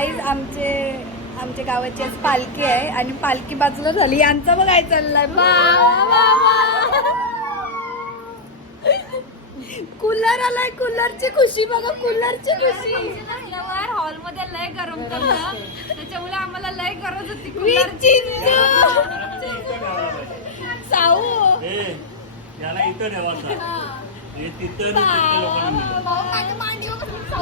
Guys आमचे आमच्या गावाची आज पालखी आहे आणि पालखी बाजूला झाली. यांचं बघ काय चाललंय. कूलर आलाय कूलरची खुशी बघा कूलरची खुशी. हॉलमध्ये लय गरम करतं त्याच्यामुळे आम्हाला लय गरज होती मी चिंचू साऊ. याला इथं तिथं.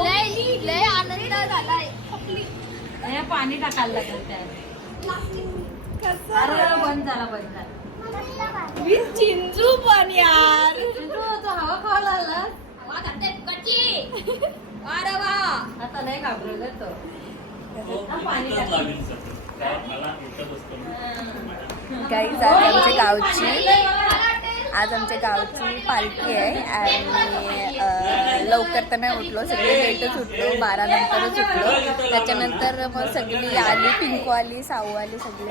लय लय आनंद झालाय. पाणी टाकायला लागेल त्यात. अरे बंद झाला बंद झाला. मी चिंचू पण यार. तू हवा खायला आला अरे वा आता नाही घाबरवलं तो. तो पाणी टाकलं. लागेल आज आमच्या गावची आज आमच्या गावची पालखी आहे आणि लवकर तर नाही उठलो सगळे लेटच उठलो बारा नंतरच उठलो. त्याच्यानंतर मग सगळी आली पिंकू आली साऊ आली सगळी.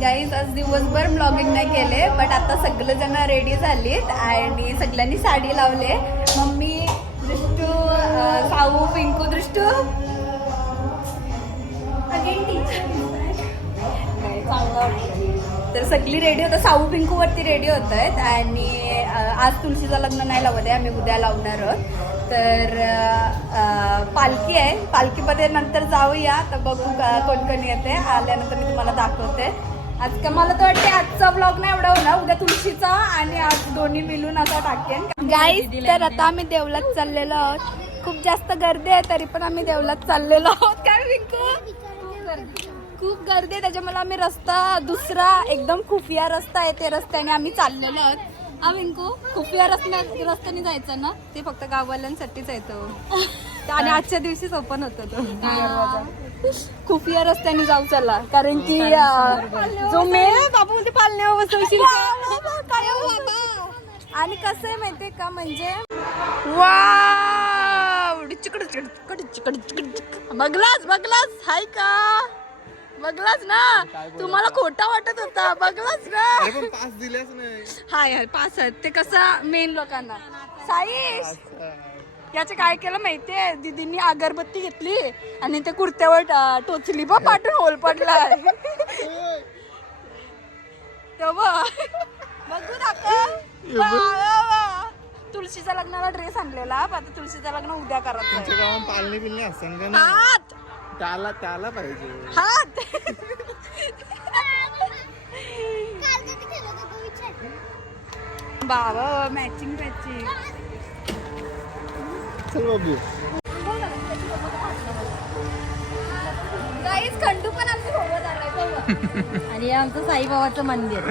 गाईज आज दिवसभर ब्लॉगिंग नाही केले बट आता सगळेजण रेडी झालीत आणि सगळ्यांनी साडी लावले. मम्मी दृष्टू साऊ पिंकू दृष्टू. तर सगळी रेडी होतं. साऊ पिंकू वरती रेडी होत आहेत आणि आज तुळशीचं लग्न नाही लावत आहे आम्ही उद्या लावणार आहोत. तर पालखी आहे. पालखीमध्ये नंतर जाऊया. तर बघू का- कोण कोण येते. आल्यानंतर मी तुम्हाला दाखवते. आज का मला तर वाटते आजचा ब्लॉग नाही एवढा होणार. उद्या तुळशीचा आणि आज दोन्ही मिळून असा टाकेन. गाईज तर आता आम्ही देवलात चाललेलो आहोत. खूप जास्त गर्दी आहे तरी पण आम्ही देवलात चाललेलो आहोत. काय पिंकू? खूप गर्दी आहे त्याच्यामुळे आम्ही रस्ता दुसरा एकदम खुफिया रस्ता आहे ते रस्त्याने आम्ही चाललेलो आहोत. विंकू खुफिया रस्त्या रस्त्याने जायचं ना ते फक्त गाववाल्यांसाठीच आहे तो. आणि आजच्या दिवशीच ओपन होतो तो. खुफिया रस्त्याने जाऊ चला कारण की जो मेन बाबू म्हणते पालण्या बसवशील आणि कसं आहे माहितीये का म्हणजे वाव! चिकड चिकड चिकड चिकड बघलास बघलास? हाय का? बघलास ना? तुम्हाला खोटा वाटत होता बघलास ना? पास दिल्याच नाही हाय हाय पाच आहेत. ते कसं मेन लोकांना. साईश याचं काय केलं माहितीये? दिदींनी अगरबत्ती घेतली आणि ते कुर्त्यावर टा- टोचली बा पाठून होल पडलाय. तेव्हा बघू. दाखव तुळशीच्या लग्नाला ड्रेस आणलेला. आता तुळशीचं लग्न उद्या करायचं तुमच्या गावात पालणी बिलणी असतं का ना. हात! त्याला त्याला पाहिजे. बाबा मॅचिंग मॅचिंग चल बघू. गाईच खंडू पण आमच्यासोबत आलाय बघा. आणि हे आमचं साईबाबाचं मंदिर.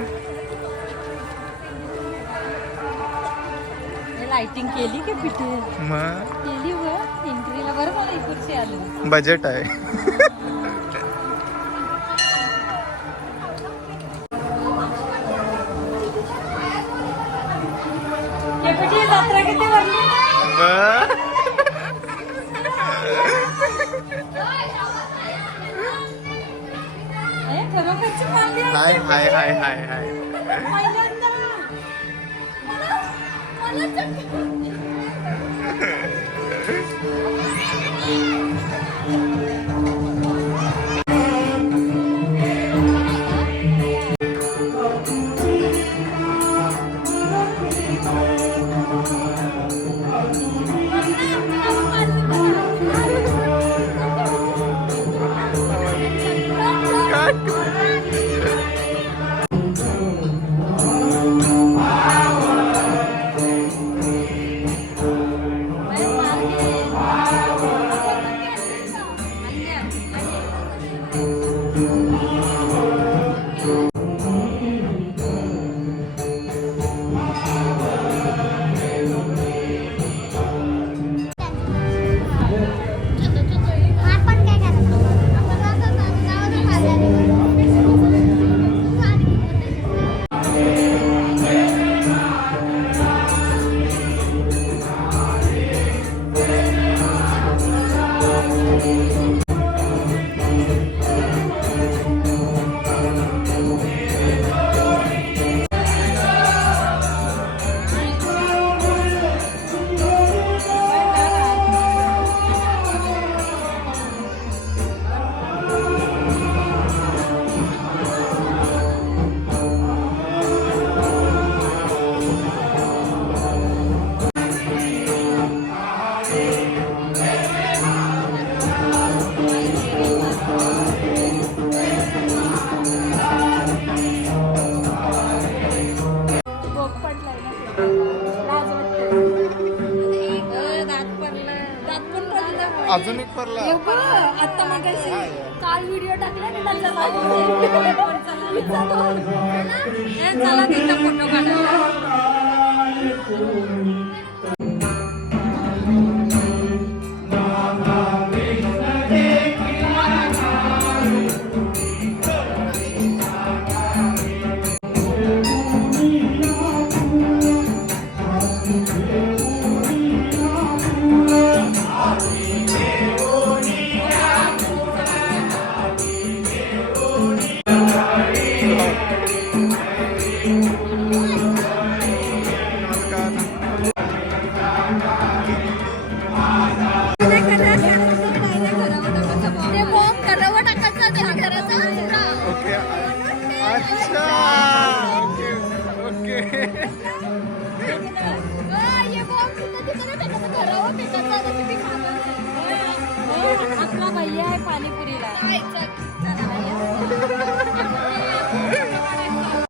लाइटिंग केली की पिठी? मग? केली व बजेट आहे. हाय हाय हाय हाय हाय. काल व्हिडिओ टाकला ना त्याचा चला तिथं फोटो काढायला आपला भैया आहे पाणीपुरीला.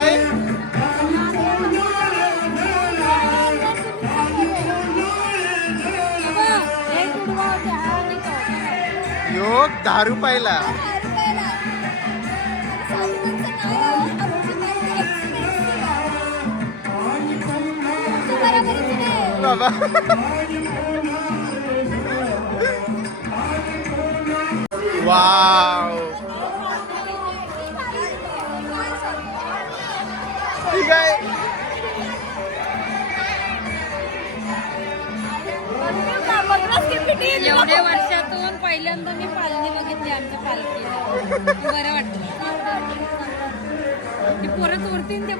हे. योग दहा रुपयाला बाबा वाव ठीक आहे एवढ्या वर्षातून पहिल्यांदा मी पालखी बघितली आमच्या पालखीला. बरं वाटलं. ती परत वरती ते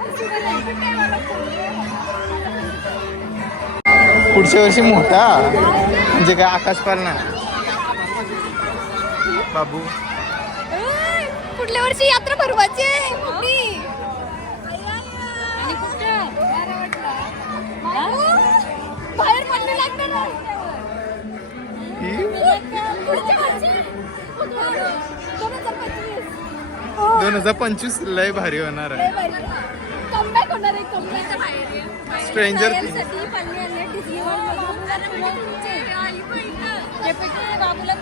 पुढच्या वर्षी मोठा. म्हणजे काय आकाश पालना बाबू. पुढल्या वर्षी यात्रा भरवायची. दोन हजार पंचवीस. लय भारी होणार आहे. लय बाबूला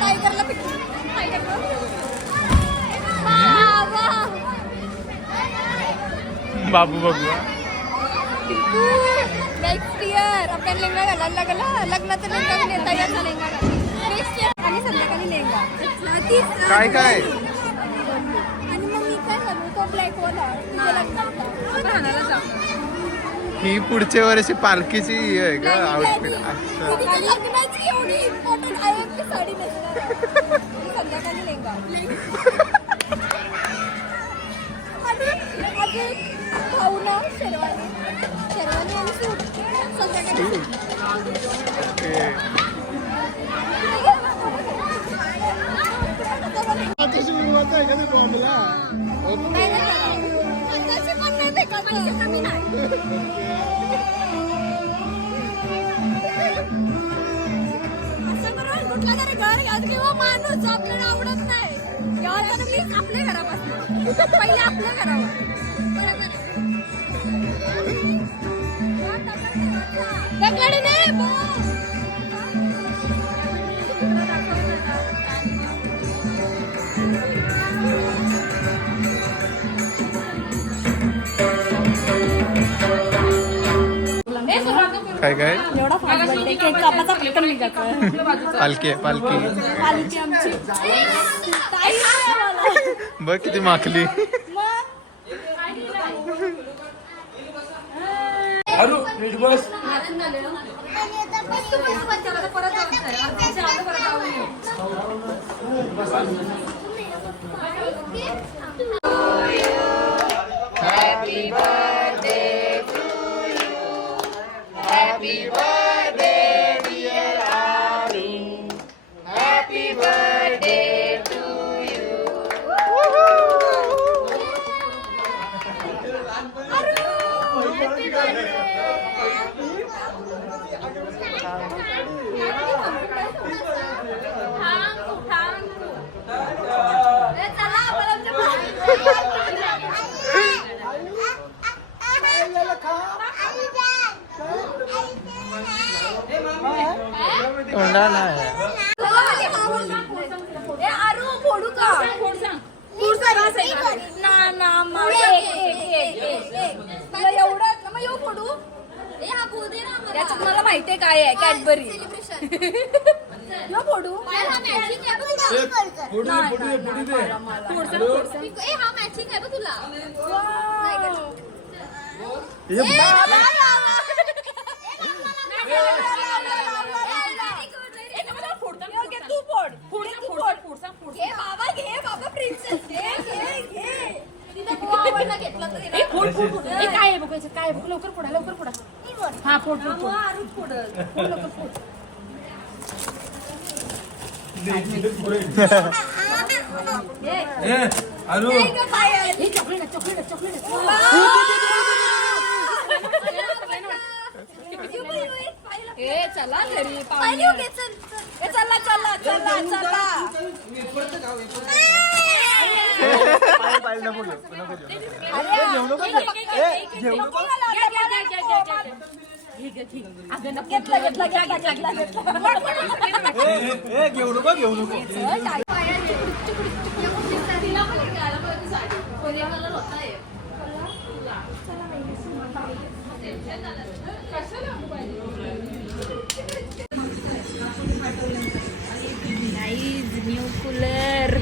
टायगरला बाबू नेक्स्ट इयर आपण लेंगा घालायला लागला. लग्नाचं लेंगा तयार नेता लेंगा राहण्याला जाऊ ही पुढच्या वर्षी पालखीची ही आहे का नाही, आउटफिट. अच्छा तिच्या लग्नाची एवढी इम्पॉर्टंट आहे की साडी नेसणार मी संध्याकाळी लेंगा आणि अजून भाऊना शेरवानी शेरवानी आणि सूट संध्याकाळी ओके नाही, नाही, नाही. स्वतःची पण नाही फेकायचं. कमी नाही. कुठलं तरी घर किंवा माणूस आपल्याला आवडत नाही. घ्यायचं ना आपल्या घरापासून पहिले आपल्या घरावर. बरोबर काय काय? एवढा फास्ट बर्थडे केक कापाचा पटकन निघायचा. पालखी आहे पालखी. आमची. ताई. बघ किती माखली. मग अरू Happy birthday. याच्यात मला माहितीये काय आहे कॅडबरी न फोडू. तू तिला. काय आहे बघ याच्यात काय आहे बघ लवकर फोडा लवकर फोडा हा फोड फोड फोड मग आरूच फोडल. नाही गं, काय आहे? हे चॉकलेट आहे, चॉकलेट आहे, चॉकलेट. आहे. ए चला घरी पाहुणे. ए चला चला चला चला. घेतला घेतला घेतला घेतला घेतला घेऊ नको घेऊ नको न्यू कूलर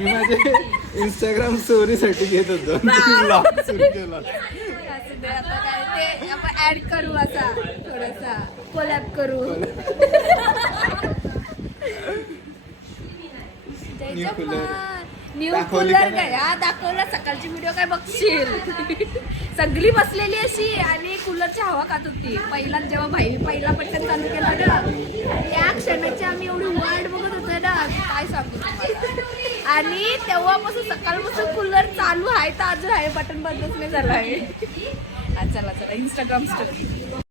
मी माझे इंस्टाग्राम स्टोरी साठी घेत होतो. ब्लॉग सुरू केला. ऍड करू असा थोडासा कोलॅब करू. न्यू कूलर काय? हा दाखवला. सकाळची व्हिडिओ काय बघशील? सगळी बसलेली अशी आणि कूलरची हवा खात होती. पहिला जेव्हा भाई पहिला पटकन चालू केला ना या क्षणाची आम्ही एवढी वाट बघत होतो ना काय सांगू. आणि तेव्हापासून सकाळपासून कूलर चालू आहे तर अजून आहे बटन बंदच नाही झालं आहे. चला चला. Instagram story